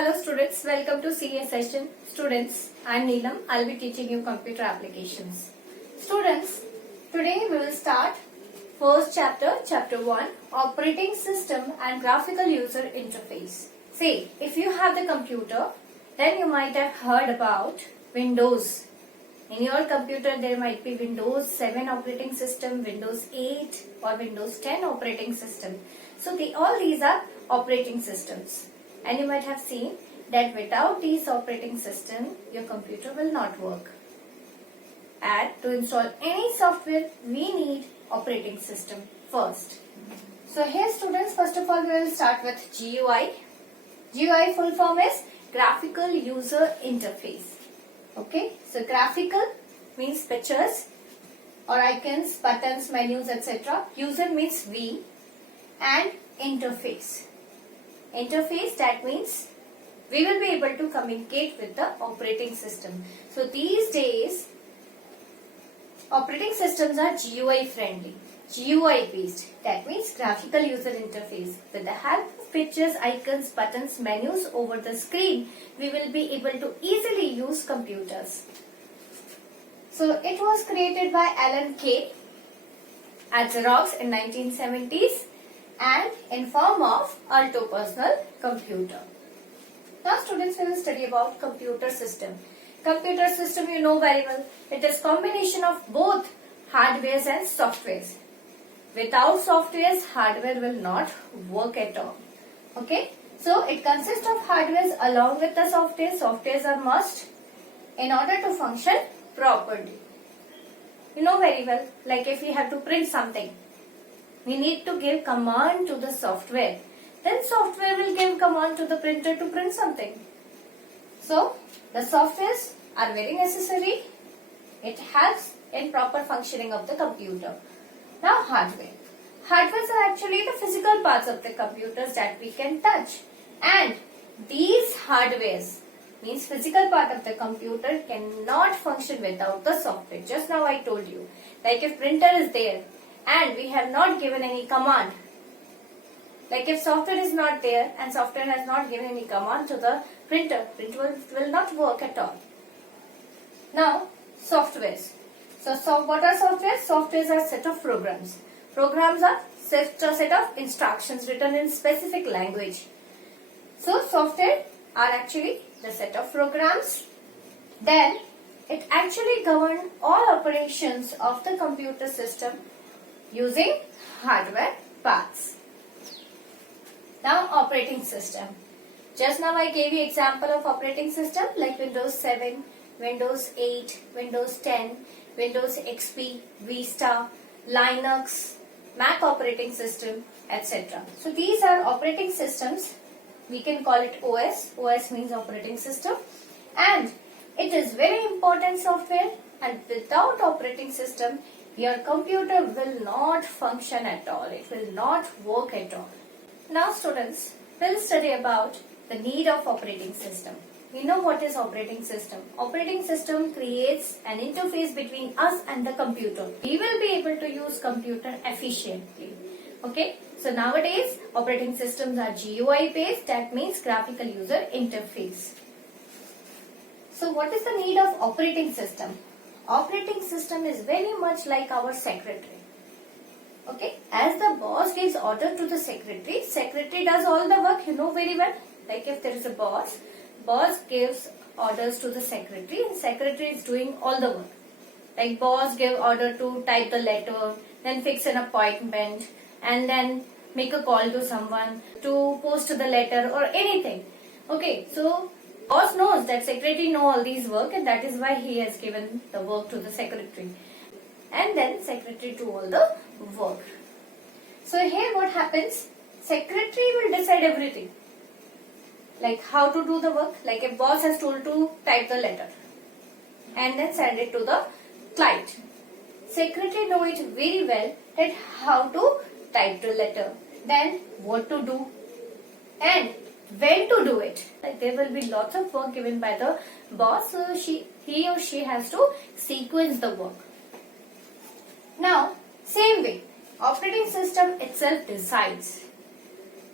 Hello students, welcome to CA session. Students, I am Neelam. I will be teaching you computer applications. Students, today we will start first chapter, chapter 1, operating system and graphical user interface. See, if you have the computer, then you might have heard about Windows. In your computer there might be Windows 7 operating system, Windows 8 or Windows 10 operating system. So all these are operating systems. And you might have seen that without these operating system, your computer will not work. And to install any software, we need operating system first. So here students, first of all we will start with GUI. GUI full form is graphical user interface. Okay, so graphical means pictures or icons, buttons, menus, etc. User means we, and interface. Interface, that means we will be able to communicate with the operating system. So these days operating systems are GUI friendly, GUI based, that means graphical user interface. With the help of pictures, icons, buttons, menus over the screen, we will be able to easily use computers. So it was created by Alan Kay at Xerox in 1970s and in form of Alto personal computer. Now students, we will study about computer system. Computer system you know very well. It is combination of both hardwares and softwares. Without softwares, hardware will not work at all. Okay, so it consists of hardwares along with the softwares. Softwares are must in order to function properly. You know very well, like if we have to print something, we need to give command to the software. Then software will give command to the printer to print something. So the softwares are very necessary. It helps in proper functioning of the computer. Now hardware. Hardwares are actually the physical parts of the computers that we can touch. And these hardwares means physical part of the computer cannot function without the software. Just now I told you, like if printer is there and we have not given any command, like if software is not there and software has not given any command to the printer, printer will not work at all. Now softwares. So what are softwares? Softwares are set of programs. Programs are set of instructions written in specific language. So software are actually the set of programs. Then it actually governs all operations of the computer system using hardware parts. Now operating system. Just now I gave you example of operating system like Windows 7, Windows 8, Windows 10, Windows XP, Vista, Linux, Mac operating system, etc. So these are operating systems. We can call it OS. OS means operating system. And it is very important software, and without operating system, your computer will not function at all. It will not work at all. Now students, we'll study about the need of operating system. We know what is operating system. Operating system creates an interface between us and the computer. We will be able to use computer efficiently. Okay, so nowadays operating systems are GUI based, that means graphical user interface. So what is the need of operating system? Operating system is very much like our secretary. Okay, as the boss gives order to the secretary, secretary does all the work, you know very well. Like if there is a boss gives orders to the secretary and secretary is doing all the work. Like boss give order to type the letter, then fix an appointment, and then make a call to someone to post the letter or anything. Okay, so boss knows that secretary know all these work, and that is why he has given the work to the secretary. And then secretary do all the work. So here what happens? Secretary will decide everything. Like how to do the work. Like if boss has told to type the letter and then send it to the client. Secretary know it very well that how to type the letter, then what to do and when to do it. Like there will be lots of work given by the boss, so he or she has to sequence the work. Now same way, operating system itself decides.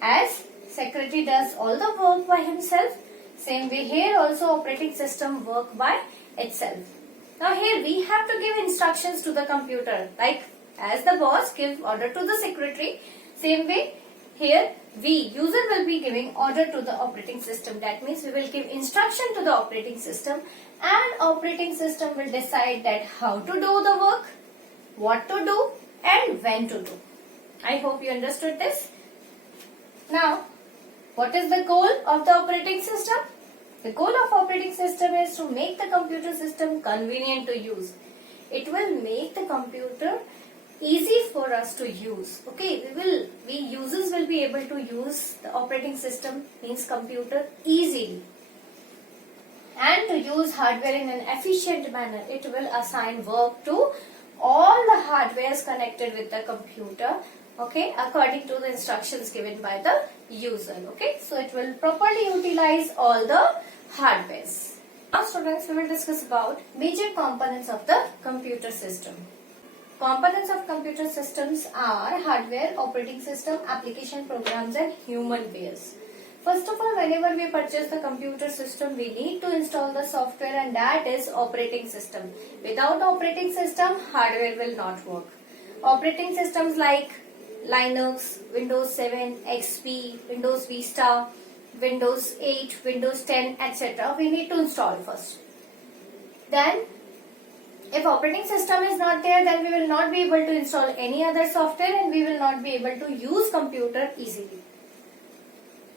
As secretary does all the work by himself, Same way here also operating system work by itself. Now here we have to give instructions to the computer, like as the boss give order to the secretary, same way here user will be giving order to the operating system. That means we will give instruction to the operating system and operating system will decide that how to do the work, what to do and when to do. I hope you understood this. Now, what is the goal of the operating system? The goal of operating system is to make the computer system convenient to use. It will make the computer easy for us to use. Okay, we users will be able to use the operating system, means computer, easily. And to use hardware in an efficient manner, it will assign work to all the hardwares connected with the computer, okay, according to the instructions given by the user. Okay, so it will properly utilize all the hardwares. Now students, we will discuss about major components of the computer system. Components of computer systems are hardware, operating system, application programs and humanwares. First of all, whenever we purchase the computer system, we need to install the software and that is operating system. Without operating system, hardware will not work. Operating systems like Linux, Windows 7, XP, Windows Vista, Windows 8, Windows 10, etc. we need to install first. Then, if operating system is not there, then we will not be able to install any other software and we will not be able to use computer easily.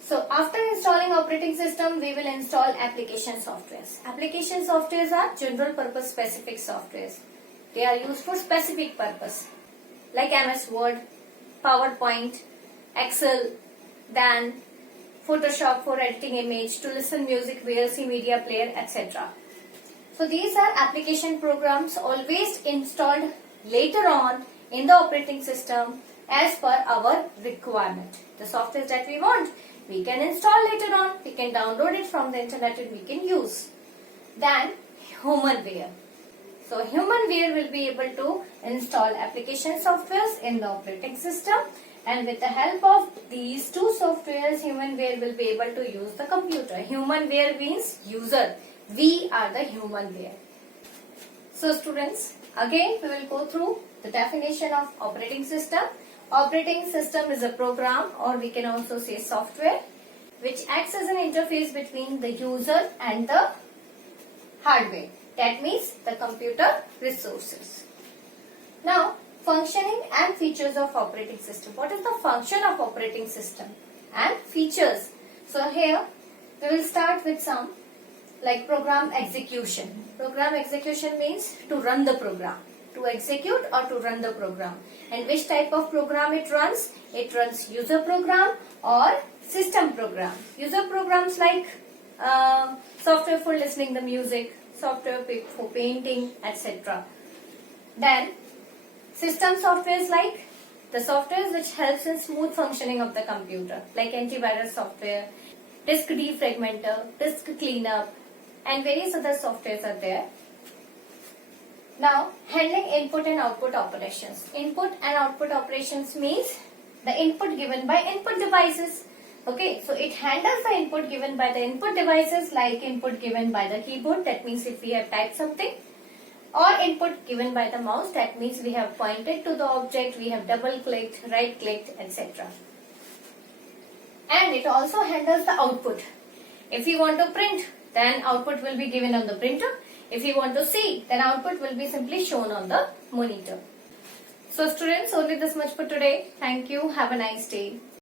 So after installing operating system, we will install application softwares. Application softwares are general purpose specific softwares. They are used for specific purpose like MS Word, PowerPoint, Excel, then Photoshop for editing image, to listen music, VLC media player, etc. So these are application programs always installed later on in the operating system as per our requirement. The software that we want, we can install later on. We can download it from the internet and we can use. Then humanware. So humanware will be able to install application softwares in the operating system, and with the help of these two softwares, humanware will be able to use the computer. Humanware means user. We are the humanware. So students, again we will go through the definition of operating system. Operating system is a program, or we can also say software, which acts as an interface between the user and the hardware. That means the computer resources. Now, functioning and features of operating system. What is the function of operating system and features? So here we will start with some like program execution. Program execution means to run the program, to execute or to run the program. And which type of program it runs? It runs user program or system program. User programs like software for listening the music, software for painting, etc. Then system softwares like the softwares which helps in smooth functioning of the computer, like antivirus software, disk defragmenter, disk cleanup, and various other softwares are there. Now, handling input and output operations. Input and output operations means the input given by input devices. Okay, so it handles the input given by the input devices, like input given by the keyboard, that means if we have typed something, or input given by the mouse, that means we have pointed to the object, we have double clicked, right clicked, etc. And it also handles the output. If you want to print, then output will be given on the printer. If you want to see, then output will be simply shown on the monitor. So students, only this much for today. Thank you. Have a nice day.